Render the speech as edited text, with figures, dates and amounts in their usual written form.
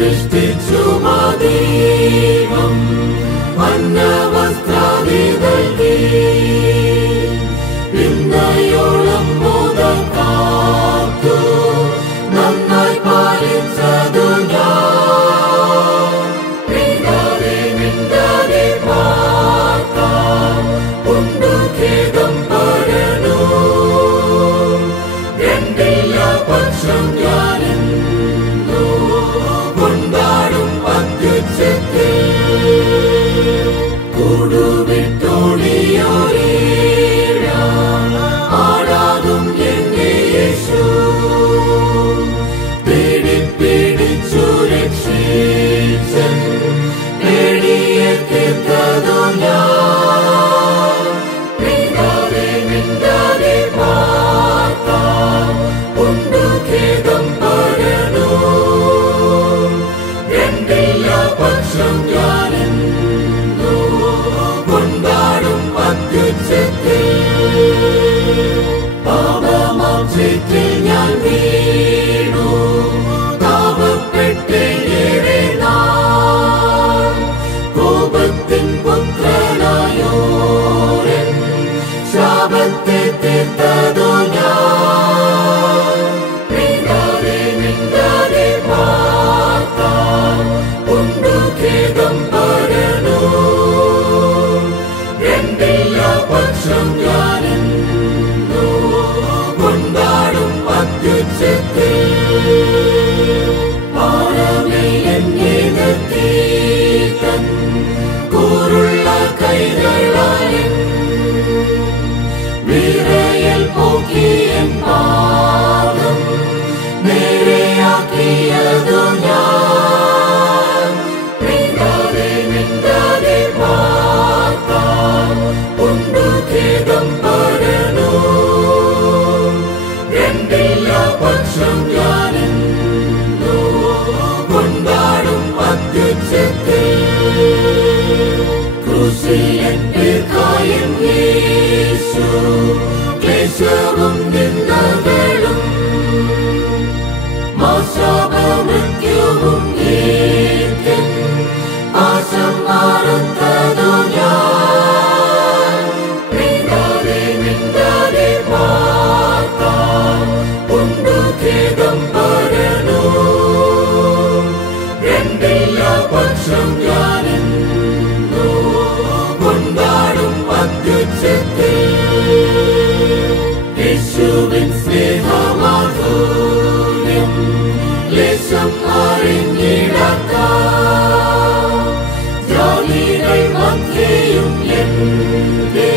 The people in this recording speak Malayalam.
സൃഷ്ടിച്ചു ദൈവം അന്നവസ്ത്രാദി നൽകി ഇന്നയോളം മുതൽ കാത്തു നന്നായി പാലിച്ചതു ഞാൻ പ്രിയരേ മിണ്ടാതെ പാർക്കാം ഉണ്ടു ഖേദം പരനു രണ്ടില്ല പക്ഷം ഞാനിന്നു കൊണ്ടാടും അത്യുച്ചത്തിൽ കൂടുവിട്ടോളിയോരേഴ ആടാതും എന്നെ യേശു പിടിച്ചു രക്ഷിച്ചൻ പേടിയെ തീർത്തതു ഞാൻ പ്രിയരേ മിണ്ടാതെ പാർക്കാം ഉണ്ടു ഖേദം പരനു രണ്ടില്ല പക്ഷം ഞാനിന്നു കൊണ്ടാടും അത്യുച്ചത്തിൽ പാപമാർച്ചത്തിൽ ഞാൻ വീണു താപപ്പെട്ടേറെ നാൾ കോപത്തിൻ പുത്രനായോരൻ ശാപത്തെ തീർത്തതു ഞാൻ പ്രിയരേ മിണ്ടാതെ പാർക്കാം ഉണ്ടു ഖേദം പരനു രണ്ടില്ല പക്ഷം ഞാനിന്നു കൊണ്ടാടും അത്യുച്ചത്തിൽ പാറമേ എന്നെ നിർത്തിത്തൻ കൂറുള്ള കൈകളാലും വിറയൽ പോക്കിയൻ പാദം നേരെയാക്കിയതു ഞാൻ പ്രിയരേ മിണ്ടാതെ പാർക്കാം ഉണ്ടു ഖേദം പരനു രണ്ടില്ല പക്ഷം ഞാനിന്നു കൊണ്ടാടും അത്യുച്ചത്തിൽ ക്രൂശിലൻ ദീർഘായും യേശു ക്ലേശവും നിന്ദകളും മാശാപമൃത്യുവും ഏകൻ ആശം മാറുത്തതു ഞാൻ പ്രിയരേ മിണ്ടാതെ പാർക്കാം ഉണ്ടു ഖേദം പരനു രണ്ടില്ല പക്ഷം ഞാനിന്നു കൊണ്ടാടും അത്യുച്ചത്തിൽ യേശുവിൻ സ്നേഹമാധുര്യം ലേശം അറിഞ്ഞിടക്കാം ജാതികൾ മധ്യേയും എന്റെ